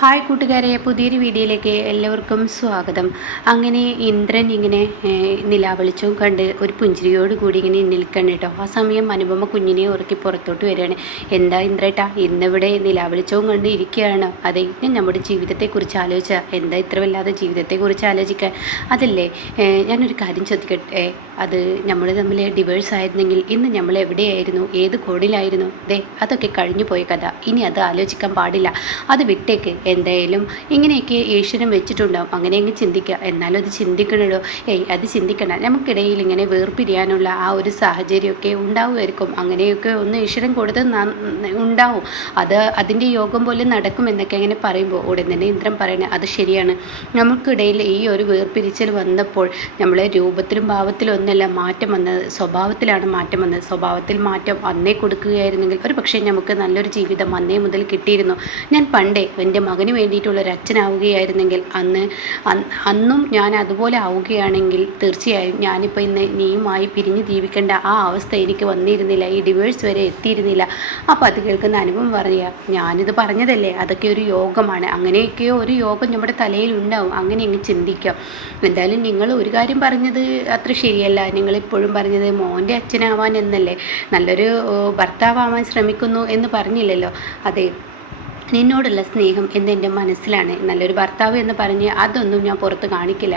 Hi കൂട്ടുകാരെ, പുതിയൊരു വീഡിയോയിലേക്ക് എല്ലാവർക്കും സ്വാഗതം. അങ്ങനെ ഇന്ദ്രൻ ഇങ്ങനെ നിലാവെളിച്ചവും കണ്ട് ഒരു പുഞ്ചിരിയോട് കൂടി ഇങ്ങനെ നിൽക്കണം കേട്ടോ. ആ സമയം അനുപമ കുഞ്ഞിനെ ഉറക്കി പുറത്തോട്ട് വരികയാണ്. എന്താ ഇന്ദ്രേട്ടാ, ഇന്നിവിടെ നിലാവെളിച്ചവും കണ്ട് ഇരിക്കുകയാണ്? അതെ, ഞാൻ നമ്മുടെ ജീവിതത്തെക്കുറിച്ച് ആലോചിച്ചാൽ എന്താ ഇത്ര വല്ലാതെ ജീവിതത്തെക്കുറിച്ച് ആലോചിക്കാൻ? അതല്ലേ, ഞാനൊരു കാര്യം ചോദിക്കട്ടെ. അത് നമ്മൾ തമ്മിൽ ഡിവേഴ്സ് ആയിരുന്നെങ്കിൽ ഇന്ന് നമ്മൾ എവിടെയായിരുന്നു, ഏത് കോഡിലായിരുന്നു? അതൊക്കെ കഴിഞ്ഞു പോയ കഥ. ഇനി അത് ആലോചിക്കാൻ പാടില്ല, അത് വിട്ടേക്ക്. എന്തായാലും ഇങ്ങനെയൊക്കെ ഈശ്വരൻ വെച്ചിട്ടുണ്ടാവും, അങ്ങനെയെങ്കിൽ ചിന്തിക്കുക. എന്നാലും അത് ചിന്തിക്കണല്ലോ. അത് ചിന്തിക്കണം. നമുക്കിടയിൽ ഇങ്ങനെ വേർപിരിയാനുള്ള ആ ഒരു സാഹചര്യമൊക്കെ ഉണ്ടാവുമായിരിക്കും. അങ്ങനെയൊക്കെ ഒന്ന് ഈശ്വരൻ കൊടുത്ത് ഉണ്ടാവും. അതിൻ്റെ യോഗം പോലെ നടക്കുമെന്നൊക്കെ അങ്ങനെ പറയുമ്പോൾ ഉടൻ തന്നെ ഇന്ദ്രൻ പറയണേ, അത് ശരിയാണ്. നമുക്കിടയിൽ ഈ ഒരു വേർപിരിച്ചൽ വന്നപ്പോൾ നമ്മളെ രൂപത്തിലും ഭാവത്തിലും ഒന്നല്ല മാറ്റം വന്നത്, സ്വഭാവത്തിലാണ് മാറ്റം വന്നത്. സ്വഭാവത്തിൽ മാറ്റം അന്നേ കൊടുക്കുകയായിരുന്നെങ്കിൽ ഒരു പക്ഷേ നമുക്ക് നല്ലൊരു ജീവിതം അന്നേ മുതൽ കിട്ടിയിരുന്നു. ഞാൻ പണ്ടേ എൻ്റെ മകന് വേണ്ടിയിട്ടുള്ളൊരു അച്ഛനാവുകയായിരുന്നെങ്കിൽ അന്നും ഞാൻ അതുപോലെ ആവുകയാണെങ്കിൽ തീർച്ചയായും ഞാനിപ്പോൾ ഇന്ന് നീയുമായി പിരിഞ്ഞ് ജീവിക്കേണ്ട ആ അവസ്ഥ എനിക്ക് വന്നിരുന്നില്ല, ഈ ഡിവേഴ്സ് വരെ എത്തിയിരുന്നില്ല. അപ്പോൾ അത് കേൾക്കുന്ന അനുഭവം പറയുക, ഞാനിത് പറഞ്ഞതല്ലേ, അതൊക്കെ ഒരു യോഗമാണ്. അങ്ങനെയൊക്കെയോ ഒരു യോഗം നമ്മുടെ തലയിൽ ഉണ്ടാവും. അങ്ങനെ അങ്ങ് ചിന്തിക്കാം. എന്തായാലും നിങ്ങൾ ഒരു കാര്യം പറഞ്ഞത് അത്ര ശരിയല്ല. നിങ്ങളിപ്പോഴും പറഞ്ഞത് മോൻ്റെ അച്ഛനാവാൻ എന്നല്ലേ, നല്ലൊരു ഭർത്താവാൻ ശ്രമിക്കുന്നു എന്ന് പറഞ്ഞില്ലല്ലോ. അതെ, നിന്നോടുള്ള സ്നേഹം എന്നെൻ്റെ മനസ്സിലാണ്. നല്ലൊരു ഭർത്താവ് എന്ന് പറഞ്ഞ് അതൊന്നും ഞാൻ പുറത്ത് കാണിക്കില്ല.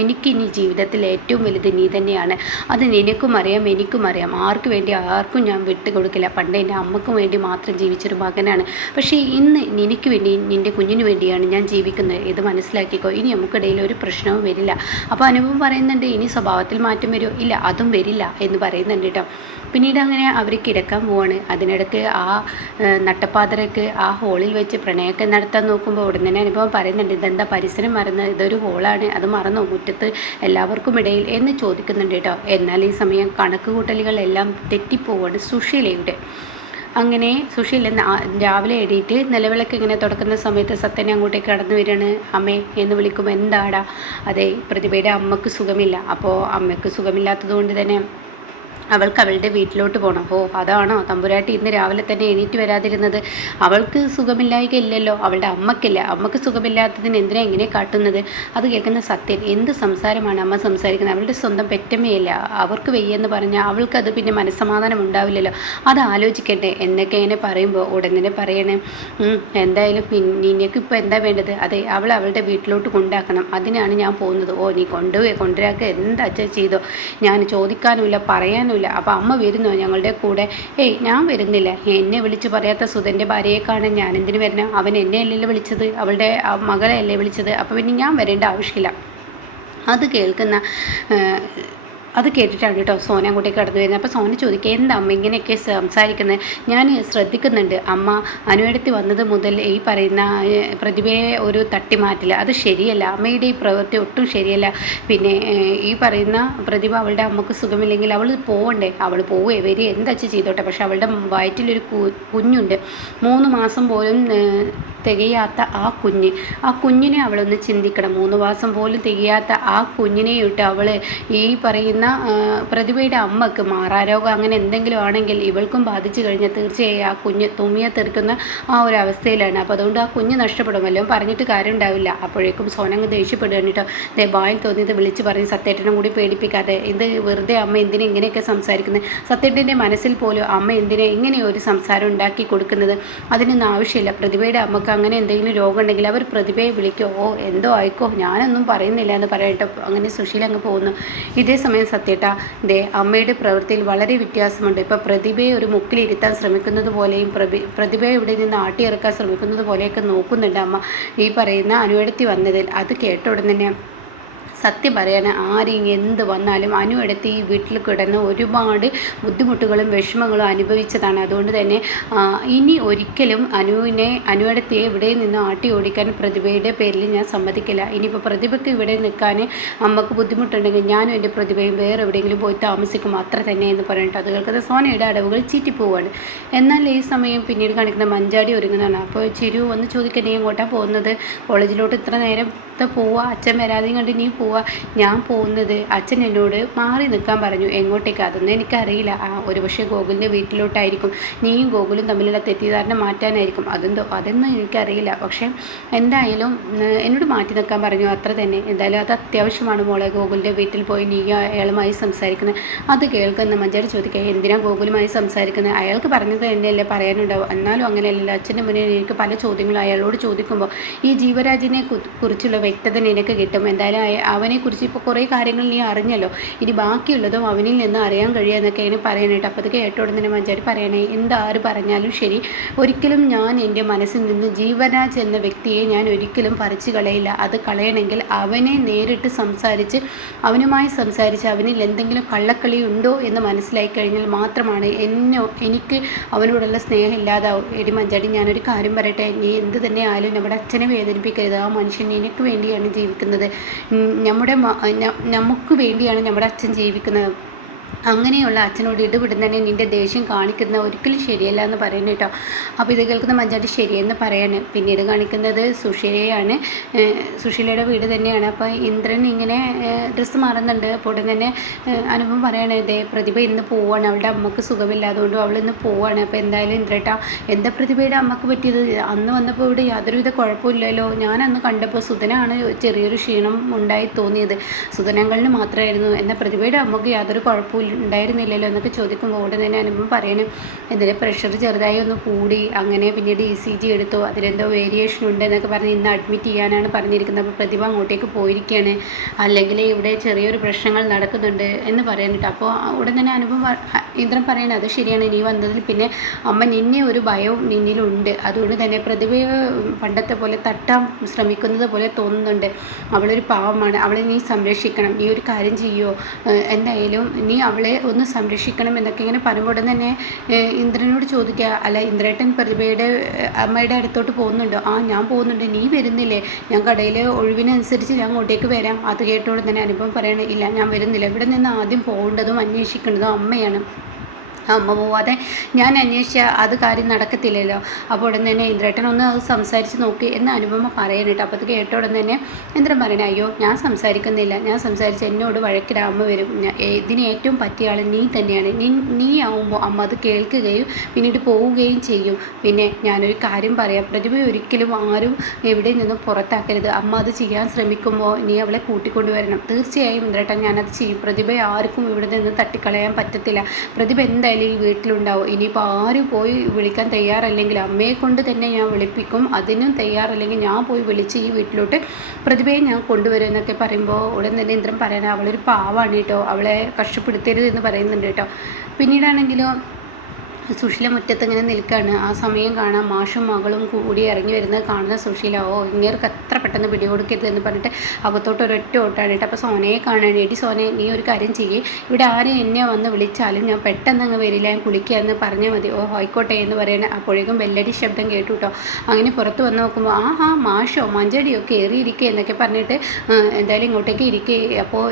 എനിക്കിനി ജീവിതത്തിൽ ഏറ്റവും വലുത് നീ തന്നെയാണ്. അത് നിനക്കും അറിയാം, എനിക്കും അറിയാം. ആർക്ക് വേണ്ടി ആർക്കും ഞാൻ വിട്ടുകൊടുക്കില്ല. പണ്ട് എൻ്റെ അമ്മക്കും വേണ്ടി മാത്രം ജീവിച്ചൊരു മകനാണ്. പക്ഷേ ഇന്ന് നിനക്ക് വേണ്ടി, നിൻ്റെ കുഞ്ഞിന് വേണ്ടിയാണ് ഞാൻ ജീവിക്കുന്നത്. ഇത് മനസ്സിലാക്കിക്കോ. ഇനി നമുക്കിടയിൽ ഒരു പ്രശ്നവും വരില്ല. അപ്പോൾ അനുഭവം പറയുന്നുണ്ട്, ഇനി സ്വഭാവത്തിൽ മാറ്റം വരുമോ? ഇല്ല, അതും വരില്ല എന്ന് പറയുന്നുണ്ട് കേട്ടോ. പിന്നീട് അങ്ങനെ അവർ കിടക്കാൻ പോവാണ്. അതിനിടയ്ക്ക് ആ നട്ടപ്പാതിരക്ക് ആ ഹോളിൽ വെച്ച് പ്രണയമൊക്കെ നടത്താൻ നോക്കുമ്പോൾ ഉടൻ തന്നെ അനുഭവം പറയുന്നുണ്ട്, ഇതെന്താ പരിസരം മറന്ന്, ഇതൊരു ഹോളാണ്, അത് മറന്നോ മുറ്റത്ത് എല്ലാവർക്കും ഇടയിൽ എന്ന് ചോദിക്കുന്നുണ്ട് കേട്ടോ. എന്നാൽ ഈ സമയം കണക്ക് കൂട്ടലുകളെല്ലാം തെറ്റിപ്പോവാണ് സുശീലയുടെ. അങ്ങനെ സുശീല രാവിലെ എഴുതിയിട്ട് നിലവിളക്ക് ഇങ്ങനെ തുടക്കുന്ന സമയത്ത് സത്യനെ അങ്ങോട്ടേക്ക് കടന്നു വരികയാണ്. അമ്മേ എന്ന് വിളിക്കുമ്പോൾ എന്താടാ? അതെ, പ്രതിഭയുടെ അമ്മക്ക് സുഖമില്ല. അപ്പോൾ അമ്മയ്ക്ക് സുഖമില്ലാത്തത് കൊണ്ട് തന്നെ അവൾക്ക് അവളുടെ വീട്ടിലോട്ട് പോകണം. ഓ, അതാണോ തമ്പുരാട്ടി ഇന്ന് രാവിലെ തന്നെ എണീറ്റ് വരാതിരുന്നത്? അവൾക്ക് സുഖമില്ലായ്ക ഇല്ലല്ലോ, അവളുടെ അമ്മക്കില്ല. അമ്മക്ക് സുഖമില്ലാത്തതിന് എന്തിനാ ഇങ്ങനെ കാട്ടുന്നത്? അത് കേൾക്കുന്ന സത്യൻ, എന്ത് സംസാരമാണ് അമ്മ സംസാരിക്കുന്നത്? അവളുടെ സ്വന്തം പെറ്റമ്മയല്ല, അവർക്ക് വയ്യെന്ന് പറഞ്ഞാൽ അവൾക്കത് പിന്നെ മനസ്സമാധാനം ഉണ്ടാവില്ലല്ലോ, അത് ആലോചിക്കട്ടെ എന്നൊക്കെ ഇങ്ങനെ പറയുമ്പോൾ ഉടൻ തന്നെ പറയണേ, എന്തായാലും നിനക്കിപ്പോൾ എന്താ വേണ്ടത്? അതെ, അവളുടെ വീട്ടിലോട്ട് കൊണ്ടാക്കണം, അതിനാണ് ഞാൻ പോകുന്നത്. ഓ, നീ കൊണ്ടുവരാക്കുക, എന്താ ചെയ്തോ, ഞാൻ ചോദിക്കാനുമില്ല പറയാനും. അപ്പോൾ അമ്മ വരുന്നോ ഞങ്ങളുടെ കൂടെ? ഞാൻ വരുന്നില്ല. എന്നെ വിളിച്ച് പറയാത്ത സുധൻ്റെ ഭാര്യയെ കാണാൻ ഞാൻ എന്തിനു വരണം? അവൻ എന്നെ അല്ലല്ലോ വിളിച്ചത്, അവളുടെ മകളെ അല്ലേ വിളിച്ചത്. അപ്പോൾ പിന്നെ ഞാൻ വരേണ്ട ആവശ്യമില്ല. അത് കേട്ടിട്ടാണ് കേട്ടോ സോന അങ്ങോട്ടേക്ക് കടന്നു വരുന്നത്. അപ്പോൾ സോന ചോദിക്കുക, എന്താ അമ്മ ഇങ്ങനെയൊക്കെ സംസാരിക്കുന്നത്? ഞാൻ ശ്രദ്ധിക്കുന്നുണ്ട് അമ്മ, അനുവെടുത്തി വന്നത് മുതൽ ഈ പറയുന്ന പ്രതിഭയെ ഒരു തട്ടിമാറ്റില്ല, അത് ശരിയല്ല. അമ്മയുടെ ഈ പ്രവൃത്തി ഒട്ടും ശരിയല്ല. പിന്നെ ഈ പറയുന്ന പ്രതിഭ അവളുടെ അമ്മക്ക് സുഖമില്ലെങ്കിൽ അവൾ പോവണ്ടേ? അവൾ പോവേ വരിക എന്താ ചെയ്തോട്ടെ. പക്ഷെ അവളുടെ വയറ്റിലൊരു കുഞ്ഞുണ്ട്, 3 മാസം പോലും തികയാത്ത ആ കുഞ്ഞിനെ അവളൊന്ന് ചിന്തിക്കണം. 3 മാസം പോലും തികയാത്ത ആ കുഞ്ഞിനെ ഇട്ട് അവൾ ഈ പറയുന്ന പ്രതിഭയുടെ അമ്മക്ക് മാറാരോഗം അങ്ങനെ എന്തെങ്കിലും ആണെങ്കിൽ ഇവൾക്കും ബാധിച്ചു കഴിഞ്ഞാൽ തീർച്ചയായും ആ കുഞ്ഞ് തുമ്മിയെ തെറിക്കുന്ന ആ ഒരു അവസ്ഥയിലാണ്. അപ്പോൾ അതുകൊണ്ട് ആ കുഞ്ഞ് നഷ്ടപ്പെടുമല്ലോ, പറഞ്ഞിട്ട് കാര്യം ഉണ്ടാവില്ല. അപ്പോഴേക്കും സോനങ്ങ് ദേഷ്യപ്പെടുകയാണ് കേട്ടോ. വായിൽ തോന്നിയത് വിളിച്ച് പറഞ്ഞ് സത്യേട്ടനും കൂടി പേടിപ്പിക്കാതെ, ഇത് വെറുതെ അമ്മ എന്തിനാ ഇങ്ങനെയൊക്കെ സംസാരിക്കുന്നത്? സത്യേട്ടൻ്റെ മനസ്സിൽ പോലും അമ്മ എന്തിനാ ഇങ്ങനെ ഒരു സംസാരം ഉണ്ടാക്കി കൊടുക്കുന്നത്? അതിനൊന്നും ആവശ്യമില്ല. പ്രതിഭയുടെ അമ്മക്ക് അങ്ങനെ എന്തെങ്കിലും രോഗം ഉണ്ടെങ്കിൽ അവർ പ്രതിഭയെ വിളിക്കോ, ഓ എന്തോ ആയിക്കോ, ഞാനൊന്നും പറയുന്നില്ല എന്ന് പറയട്ടോ. അങ്ങനെ സുശീല അങ്ങ് പോകുന്നു. ഇതേ സമയം സത്യേട്ടാ, അമ്മയുടെ പ്രവൃത്തിയിൽ വളരെ വ്യത്യാസമുണ്ട്. ഇപ്പോൾ പ്രതിഭയെ ഒരു മുക്കിലിരുത്താൻ ശ്രമിക്കുന്നത് പോലെയും പ്രതിഭയെ ഇവിടെ നിന്ന് ആട്ടിയിറക്കാൻ ശ്രമിക്കുന്നത് പോലെയൊക്കെ നോക്കുന്നുണ്ട് അമ്മ ഈ പറയുന്ന അനുവെടുത്തി വന്നതിൽ. അത് കേട്ട ഉടൻ തന്നെ സത്യം പറയാൻ ആരെയും എന്ത് വന്നാലും അനുവെടുത്ത് ഈ വീട്ടിൽ കിടന്ന് ഒരുപാട് ബുദ്ധിമുട്ടുകളും വിഷമങ്ങളും അനുഭവിച്ചതാണ്. അതുകൊണ്ട് തന്നെ ഇനി ഒരിക്കലും അനുവെടുത്തിയെ ഇവിടെ നിന്ന് ആട്ടി ഓടിക്കാൻ പ്രതിഭയുടെ പേരിൽ ഞാൻ സമ്മതിക്കില്ല. ഇനിയിപ്പോൾ പ്രതിഭയ്ക്ക് ഇവിടെ നിൽക്കാൻ അമ്മക്ക് ബുദ്ധിമുട്ടുണ്ടെങ്കിൽ ഞാനും എൻ്റെ പ്രതിഭയും വേറെ എവിടെയെങ്കിലും പോയി താമസിക്കും, അത്ര തന്നെ എന്ന് പറഞ്ഞിട്ട് അത് കേൾക്കുന്ന സോനയുടെ അടവുകൾ ചീറ്റിപ്പോവാണ്. എന്നാൽ ഈ സമയം പിന്നീട് കാണിക്കുന്ന മഞ്ചാടി ഒരുങ്ങുന്നതാണ്. അപ്പോൾ ചിരു ഒന്ന് ചോദിക്കാൻ, നീ എങ്ങോട്ടാണ് പോകുന്നത്? കോളേജിലോട്ട് ഇത്ര നേരം പോവുക, അച്ഛൻ വരാതെയും കണ്ട് നീ പോവുക. ഞാൻ പോകുന്നത് അച്ഛൻ എന്നോട് മാറി നിൽക്കാൻ പറഞ്ഞു. എങ്ങോട്ടേക്ക് അതൊന്നും എനിക്കറിയില്ല. ഒരു പക്ഷേ ഗോകുലിൻ്റെ വീട്ടിലോട്ടായിരിക്കും. നീയും ഗോകുലും തമ്മിലുള്ള തെറ്റിദ്ധാരണ മാറ്റാനായിരിക്കും. അതൊന്നും എനിക്കറിയില്ല. പക്ഷേ എന്തായാലും എന്നോട് മാറ്റി നിൽക്കാൻ പറഞ്ഞു, അത്ര തന്നെ. എന്തായാലും അത് അത്യാവശ്യമാണ് മോളെ. ഗോകുലിൻ്റെ വീട്ടിൽ പോയി നീ അയാളുമായി സംസാരിക്കുന്നത്. അത് കേൾക്കുന്ന മഞ്ചാടി ചോദിക്കുക, എന്തിനാ ഗോകുലുമായി സംസാരിക്കുന്നത്? അയാൾക്ക് പറഞ്ഞത് തന്നെയല്ലേ പറയാനുണ്ടാവും. എന്നാലും അങ്ങനെയല്ലല്ലോ. അച്ഛൻ്റെ മുന്നിൽ എനിക്ക് പല ചോദ്യങ്ങളും അയാളോട് ചോദിക്കുമ്പോൾ ഈ ജീവരാജിനെ കുറിച്ചുള്ള വ്യക്തത നിനക്ക് കിട്ടും. എന്തായാലും അവനെക്കുറിച്ച് ഇപ്പോൾ കുറേ കാര്യങ്ങൾ നീ അറിഞ്ഞല്ലോ. ഇനി ബാക്കിയുള്ളതും അവനിൽ നിന്ന് അറിയാൻ കഴിയുക എന്നൊക്കെ അതിന് പറയാനായിട്ട്. അപ്പോൾ അത് കേട്ടോടെ തന്നെ മഞ്ചാടി പറയണേ, എന്താര് പറഞ്ഞാലും ശരി, ഒരിക്കലും ഞാൻ എൻ്റെ മനസ്സിൽ നിന്ന് ജീവരാജ് എന്ന വ്യക്തിയെ ഞാൻ ഒരിക്കലും പറിച്ചു കളയില്ല. അത് കളയണമെങ്കിൽ അവനെ നേരിട്ട് സംസാരിച്ച് അവനുമായി സംസാരിച്ച് അവനിൽ എന്തെങ്കിലും കള്ളക്കളി ഉണ്ടോ എന്ന് മനസ്സിലായി കഴിഞ്ഞാൽ മാത്രമാണ് എനിക്ക് അവനോടുള്ള സ്നേഹം ഇല്ലാതാവും. എടി മഞ്ചാടി, ഞാനൊരു കാര്യം പറയട്ടെ, നീ എന്ത് തന്നെ ആയാലും നമ്മുടെ അച്ഛനെ വേദനിപ്പിക്കരുത്. ആ മനുഷ്യൻ നിനക്ക് വേണ്ടിയാണ് ജീവിക്കുന്നത്. നമുക്ക് വേണ്ടിയാണ് നമ്മുടെ അച്ഛൻ ജീവിക്കുന്നത്. അങ്ങനെയുള്ള അച്ഛനോട് ഇടപെടുന്നതിനെ നിൻ്റെ ദേഷ്യം കാണിക്കുന്നത് ഒരിക്കലും ശരിയല്ല എന്ന് പറയുന്നു കേട്ടോ. അപ്പോൾ ഇത് കേൾക്കുന്ന മഞ്ചാടി ശരിയെന്ന് പറയാണ്. പിന്നീട് കാണിക്കുന്നത് സുശീലയാണ്. സുശീലയുടെ വീട് തന്നെയാണ്. അപ്പോൾ ഇന്ദ്രൻ ഇങ്ങനെ ഡ്രസ്സ് മാറുന്നുണ്ട്. അപ്പോൾ ഉടൻ തന്നെ അനുഭവം പറയണേ, ഇതേ പ്രതിഭ ഇന്ന് പോവാണ്, അവളുടെ അമ്മക്ക് സുഖമില്ലാതുകൊണ്ടും അവൾ ഇന്ന് പോവാണ്. അപ്പോൾ എന്തായാലും ഇന്ദ്രേട്ടാ, എന്താ പ്രതിഭയുടെ അമ്മക്ക് പറ്റിയത്? അന്ന് വന്നപ്പോൾ ഇവിടെ യാതൊരുവിധ കുഴപ്പമില്ലല്ലോ. ഞാൻ അന്ന് കണ്ടപ്പോൾ സുധനാണ് ചെറിയൊരു ക്ഷീണം ഉണ്ടായി തോന്നിയത്. സുധനങ്ങളിന് മാത്രമായിരുന്നു. എന്നാൽ പ്രതിഭയുടെ അമ്മക്ക് യാതൊരു കുഴപ്പമില്ല ഉണ്ടായിരുന്നില്ലല്ലോ എന്നൊക്കെ ചോദിക്കുമ്പോൾ ഉടനെ തന്നെ അനുഭവം പറയണം, ഇതിൻ്റെ പ്രഷർ ചെറുതായി ഒന്ന് കൂടി. അങ്ങനെ പിന്നീട് ECG എടുത്തു, അതിലെന്തോ വേരിയേഷൻ ഉണ്ട് എന്നൊക്കെ പറഞ്ഞ് ഇന്ന് അഡ്മിറ്റ് ചെയ്യാനാണ് പറഞ്ഞിരിക്കുന്നത്. അപ്പോൾ പ്രതിഭ അങ്ങോട്ടേക്ക് പോയിരിക്കുകയാണ്. അല്ലെങ്കിൽ ഇവിടെ ചെറിയൊരു പ്രശ്നങ്ങൾ നടക്കുന്നുണ്ട് എന്ന് പറയാനിട്ട്. അപ്പോൾ ഉടൻ തന്നെ അനുഭവം ഇന്ദ്രൻ പറയണത് അത് ശരിയാണ്, നീ വന്നതിൽ പിന്നെ അമ്മ നിന്നെ ഒരു ഭയവും നിന്നിലുണ്ട്. അതുകൊണ്ട് തന്നെ പ്രതിഭയെ പണ്ടത്തെ പോലെ തട്ടാൻ ശ്രമിക്കുന്നത് പോലെ തോന്നുന്നുണ്ട്. അവളൊരു പാവമാണ്, അവളെ നീ സംരക്ഷിക്കണം. നീ ഒരു കാര്യം ചെയ്യുമോ, എന്തായാലും നീ അവളെ ഒന്ന് സംരക്ഷിക്കണം എന്നൊക്കെ ഇങ്ങനെ പറയുമ്പോൾ തന്നെ ഇന്ദ്രനോട് ചോദിക്കുക, അല്ല ഇന്ദ്രേട്ടൻ പ്രതിഭയുടെ അമ്മയുടെ അടുത്തോട്ട് പോകുന്നുണ്ടോ? ഞാൻ പോകുന്നുണ്ട്. നീ വരുന്നില്ലേ? ഞാൻ കടയിലെ ഒഴിവിനനുസരിച്ച് ഞാൻ അങ്ങോട്ടേക്ക് വരാം. അത് കേട്ടോടെ തന്നെ അനുഭവം പറയണേ, ഇല്ല ഞാൻ വരുന്നില്ല. ഇവിടെ നിന്ന് ആദ്യം പോകേണ്ടതും അന്വേഷിക്കേണ്ടതും അമ്മയാണ്. അമ്മ പോവാതെ ഞാൻ അന്വേഷിച്ച അത് കാര്യം നടക്കത്തില്ലല്ലോ. അപ്പോൾ ഉടൻ തന്നെ ഇന്ദ്രേട്ടൻ ഒന്ന് അത് സംസാരിച്ച് നോക്കി എന്ന് അനുപമ പറയാനിട്ട്. അപ്പോൾ അത് കേട്ട ഉടൻ തന്നെ ഇന്ദ്രൻ പറയണേ, അയ്യോ ഞാൻ സംസാരിക്കുന്നില്ല, ഞാൻ സംസാരിച്ച് എന്നോട് വഴക്കിടാൻ അമ്മ വരും. ഇതിന് ഏറ്റവും പറ്റിയ ആൾ നീ തന്നെയാണ്. നീ ആവുമ്പോൾ അമ്മ അത് കേൾക്കുകയും പിന്നീട് പോവുകയും ചെയ്യും. പിന്നെ ഞാനൊരു കാര്യം പറയാം, പ്രതിഭ ഒരിക്കലും ആരും എവിടെ നിന്നും പുറത്താക്കരുത്. അമ്മ അത് ചെയ്യാൻ ശ്രമിക്കുമ്പോൾ നീ അവളെ കൂട്ടിക്കൊണ്ടുവരണം. തീർച്ചയായും ഇന്ദ്രേട്ടൻ ഞാനത് ചെയ്യും. പ്രതിഭ ആർക്കും ഇവിടെ നിന്ന് തട്ടിക്കളയാൻ പറ്റത്തില്ല. പ്രതിഭ എന്തായാലും ഈ വീട്ടിലുണ്ടാവും. ഇനിയിപ്പോൾ ആരും പോയി വിളിക്കാൻ തയ്യാറല്ലെങ്കിൽ അമ്മയെ കൊണ്ട് തന്നെ ഞാൻ വിളിപ്പിക്കും. അതിനും തയ്യാറല്ലെങ്കിൽ ഞാൻ പോയി വിളിച്ച് ഈ വീട്ടിലോട്ട് പ്രതിഭയെ ഞാൻ കൊണ്ടുവരും എന്നൊക്കെ പറയുമ്പോൾ ഉടൻ തന്നെ ഇന്ദ്രൻ പറയണേ, അവളൊരു പാവാണ് കേട്ടോ, അവളെ കഷ്ടപ്പെടുത്തരുത് എന്ന് പറയുന്നുണ്ട് കേട്ടോ. പിന്നീടാണെങ്കിലോ സുശീല മുറ്റത്ത് ഇങ്ങനെ നിൽക്കുകയാണ്. ആ സമയം കാണാം മാഷും മകളും കൂടി ഇറങ്ങി വരുന്നത് കാണുന്ന സുശീല, ഇങ്ങേർക്ക് എത്ര പെട്ടെന്ന് പിടികൊടുക്കരുത് എന്ന് പറഞ്ഞിട്ട് അകത്തോട്ട് ഒരൊറ്റ ഓട്ടാണ് കേട്ടോ. അപ്പോൾ സോനയെ കാണാൻ, എടി സോനെ നീ ഒരു കാര്യം ചെയ്യേ, ഇവിടെ ആരും എന്നെ വന്ന് വിളിച്ചാലും ഞാൻ പെട്ടെന്ന് അങ്ങ് വരില്ല, ഞാൻ കുളിക്കുക എന്ന് പറഞ്ഞാൽ മതി. ആയിക്കോട്ടെ എന്ന് പറയണേ. അപ്പോഴേക്കും ബെല്ലടി ശബ്ദം കേട്ടു കേട്ടോ. അങ്ങനെ പുറത്ത് വന്ന് നോക്കുമ്പോൾ മാഷോ മഞ്ചടിയോ കയറിയിരിക്കുക എന്നൊക്കെ പറഞ്ഞിട്ട് എന്തായാലും ഇങ്ങോട്ടേക്ക് ഇരിക്കുക. അപ്പോൾ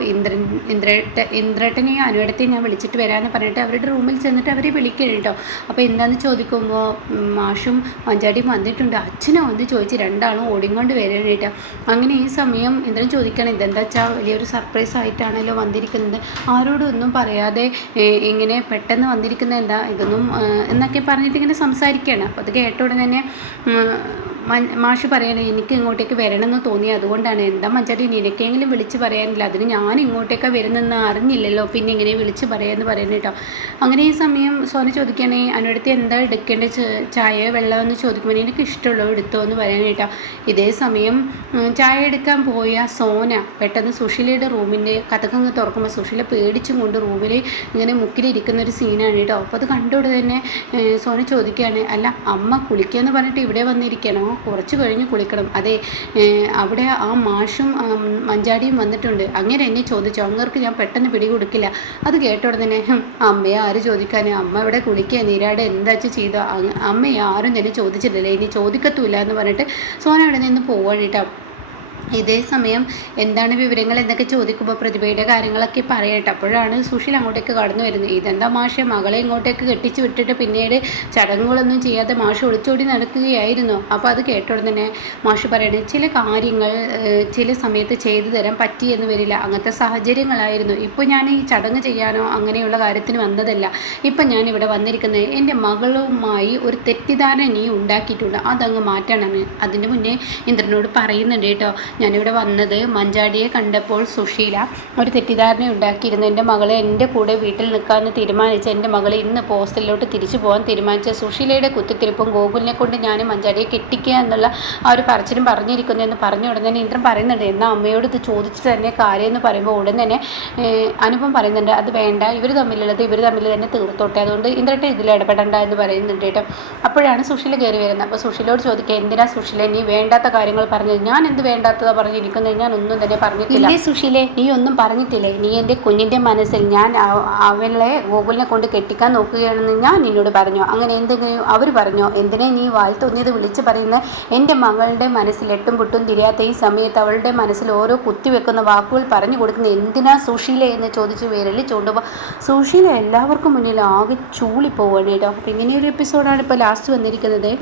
ഇന്ദ്രേട്ടനെയും അനുവേടത്തെയും ഞാൻ വിളിച്ചിട്ട് വരാമെന്ന് പറഞ്ഞിട്ട് അവരുടെ റൂമിൽ ചെന്നിട്ട് അവരെ വിളിക്കണം കേട്ടോ. അപ്പോൾ എന്താണെന്ന് ചോദിക്കുമ്പോൾ മാഷും മഞ്ചാടിയും വന്നിട്ടുണ്ട്. അച്ഛനെ വന്ന് ചോദിച്ച് രണ്ടാളും ഓടിക്കൊണ്ട് വരാനായിട്ട്. അങ്ങനെ ഈ സമയം ഇന്ദ്രൻ ചോദിക്കണം, ഇതെന്താ വെച്ചാൽ വലിയൊരു സർപ്രൈസ് ആയിട്ടാണല്ലോ വന്നിരിക്കുന്നത്, ആരോടും ഒന്നും പറയാതെ ഇങ്ങനെ പെട്ടെന്ന് വന്നിരിക്കുന്നത് എന്താ ഇതൊന്നും എന്നൊക്കെ പറഞ്ഞിട്ട് ഇങ്ങനെ സംസാരിക്കുകയാണ്. അപ്പോൾ അത് കേട്ട ഉടനെ തന്നെ മാഷ് പറയണേ, എനിക്ക് ഇങ്ങോട്ടേക്ക് വരണമെന്ന് തോന്നി, അതുകൊണ്ടാണ്. എന്താ മഞ്ചാടി നിനക്കെങ്കിലും വിളിച്ച് പറയാനില്ല, അതിന് ഞാൻ ഇങ്ങോട്ടേക്കാണ് വരുന്നെന്ന് അറിഞ്ഞില്ലല്ലോ, പിന്നെ ഇങ്ങനെ വിളിച്ച് പറയാമെന്ന് പറയുന്നത് കേട്ടോ. അങ്ങനെ ഈ സമയം സോന ചോദിക്കുകയാണെ, അനുവടുത്ത് എന്താ എടുക്കേണ്ടത്, ചായ വെള്ളമെന്ന് ചോദിക്കുമ്പോൾ എനിക്ക് ഇഷ്ടമുള്ളത് എടുത്തോ എന്ന് പറയാൻ കേട്ടോ. ഇതേ സമയം ചായ എടുക്കാൻ പോയ സോന പെട്ടെന്ന് സുശീലയുടെ റൂമിൻ്റെ കഥകങ്ങ് തുറക്കുമ്പോൾ സുശീല പേടിച്ചും കൊണ്ട് റൂമിൽ ഇങ്ങനെ മുക്കിലിരിക്കുന്ന ഒരു സീനാണ് കേട്ടോ. അപ്പോൾ അത് കണ്ടുകൊണ്ട് തന്നെ സോന ചോദിക്കുകയാണ്, അല്ല അമ്മ കുളിക്കുക എന്ന് പറഞ്ഞിട്ട് ഇവിടെ വന്നിരിക്കണോ? കുറച്ച് കഴിഞ്ഞ് കുളിക്കണം. അതെ, അവിടെ ആ മാഷും മഞ്ചാടിയും വന്നിട്ടുണ്ട്. അങ്ങനെ എന്നെ ചോദിച്ചു, അങ്ങർക്ക് ഞാൻ പെട്ടെന്ന് പിടികൊടുക്കില്ല. അത് കേട്ടോടെ തന്നെ അമ്മയെ ആര് ചോദിക്കാൻ, അമ്മ ഇവിടെ കുളിക്കുക, നീരാടെ എന്താ ചെയ്തോ, അമ്മയെ ആരും തന്നെ ചോദിച്ചിട്ടില്ല, ഇനി ചോദിക്കത്തുമില്ല എന്ന് പറഞ്ഞിട്ട് സോന അവിടെ നിന്ന് പോവാണ് കേട്ടോ. ഇതേ സമയം എന്താണ് വിവരങ്ങൾ എന്നൊക്കെ ചോദിക്കുമ്പോൾ പ്രതിഭയുടെ കാര്യങ്ങളൊക്കെ പറയട്ടെ. അപ്പോഴാണ് സുശീൽ അങ്ങോട്ടേക്ക് കടന്നു വരുന്നത്. ഇതെന്താ മാഷെ, മകളെ ഇങ്ങോട്ടേക്ക് കെട്ടിച്ച് വിട്ടിട്ട് പിന്നീട് ചടങ്ങുകളൊന്നും ചെയ്യാതെ മാഷ് ഒളിച്ചോടി നടക്കുകയായിരുന്നു. അപ്പോൾ അത് കേട്ടോടെ തന്നെ മാഷ് പറയണത് ചില കാര്യങ്ങൾ ചില സമയത്ത് ചെയ്തു തരാൻ പറ്റിയെന്ന് വരില്ല, അങ്ങനത്തെ സാഹചര്യങ്ങളായിരുന്നു. ഇപ്പോൾ ഞാൻ ഈ ചടങ്ങ് ചെയ്യാനോ അങ്ങനെയുള്ള കാര്യത്തിന് വന്നതല്ല. ഇപ്പം ഞാൻ ഇവിടെ വന്നിരിക്കുന്നത് എൻ്റെ മകളുമായി ഒരു തെറ്റിദ്ധാരണ നീ ഉണ്ടാക്കിയിട്ടുണ്ട്, അതങ്ങ് മാറ്റണമെന്ന്. അതിന് മുന്നേ ഇന്ദ്രനോട് പറയുന്നുണ്ട് കേട്ടോ, ഞാനിവിടെ വന്നത് മഞ്ചാടിയെ കണ്ടപ്പോൾ സുശീല ഒരു തെറ്റിദ്ധാരണ ഉണ്ടാക്കിയിരുന്നു. എൻ്റെ മകളെ എൻ്റെ കൂടെ വീട്ടിൽ നിൽക്കാമെന്ന് തീരുമാനിച്ച എൻ്റെ മകളെ ഇന്ന് ഹോസ്റ്റലിലോട്ട് തിരിച്ചു പോകാൻ തീരുമാനിച്ച സുശീലയുടെ കുത്തിത്തിരിപ്പും ഗോകുലിനെ കൊണ്ട് ഞാൻ മഞ്ചാടിയെ കെട്ടിക്കുക എന്നുള്ള ആ ഒരു പറച്ചിലും പറഞ്ഞിരിക്കുന്നു എന്ന് പറഞ്ഞ ഉടൻ തന്നെ ഇന്ദ്രൻ പറയുന്നുണ്ട്, എന്നാൽ അമ്മയോട് ഇത് ചോദിച്ചു തന്നെ കാര്യം എന്ന് പറയുമ്പോൾ ഉടൻ തന്നെ അനുപം പറയുന്നുണ്ട്, അത് വേണ്ട, ഇവർ തമ്മിൽ തന്നെ തീർത്തോട്ടെ, അതുകൊണ്ട് ഇന്ദ്രട്ടെ ഇതിൽ ഇടപെടണ്ട എന്ന് പറയുന്നുണ്ട് കേട്ടോ. അപ്പോഴാണ് സുശീല കയറി വരുന്നത്. അപ്പോൾ സുശീലോട് ചോദിക്കുക, എന്തിനാ സുശീല നീ വേണ്ടാത്ത കാര്യങ്ങൾ പറഞ്ഞത്? ഞാൻ എന്ത് വേണ്ടാത്തതാ പറഞ്ഞിരിക്കുന്നത്? ഞാൻ ഒന്നും തന്നെ പറഞ്ഞിട്ടില്ല. സുശീലേ, നീ ഒന്നും പറഞ്ഞിട്ടില്ലേ? നീ എൻ്റെ കുഞ്ഞിൻ്റെ മനസ്സിൽ ഞാൻ അവളെ ഗോകുലിനെ കൊണ്ട് കെട്ടിക്കാൻ നോക്കുകയാണെന്ന് ഞാൻ നിന്നോട് പറഞ്ഞോ? അങ്ങനെ എന്തെങ്കിലും അവർ പറഞ്ഞോ? എന്തിനെ നീ വായി തോന്നിയത് വിളിച്ച് പറയുന്നത്? എൻ്റെ മകളുടെ മനസ്സിൽ എട്ടും പൊട്ടും തിരിയാത്ത ഈ സമയത്ത് അവളുടെ മനസ്സിൽ ഓരോ കുത്തിവെക്കുന്ന വാക്കുകൾ പറഞ്ഞു കൊടുക്കുന്ന എന്തിനാ സുശീല എന്ന് ചോദിച്ച് വിരലിൽ ചൂണ്ടുമ്പോൾ സുശീല എല്ലാവർക്കും മുന്നിൽ ആകെ ചൂളിപ്പോവാണ് കേട്ടോ. അപ്പോൾ ഇങ്ങനെയൊരു എപ്പിസോഡാണ് ഇപ്പോൾ ലാസ്റ്റ് വന്നിരിക്കുന്നത്.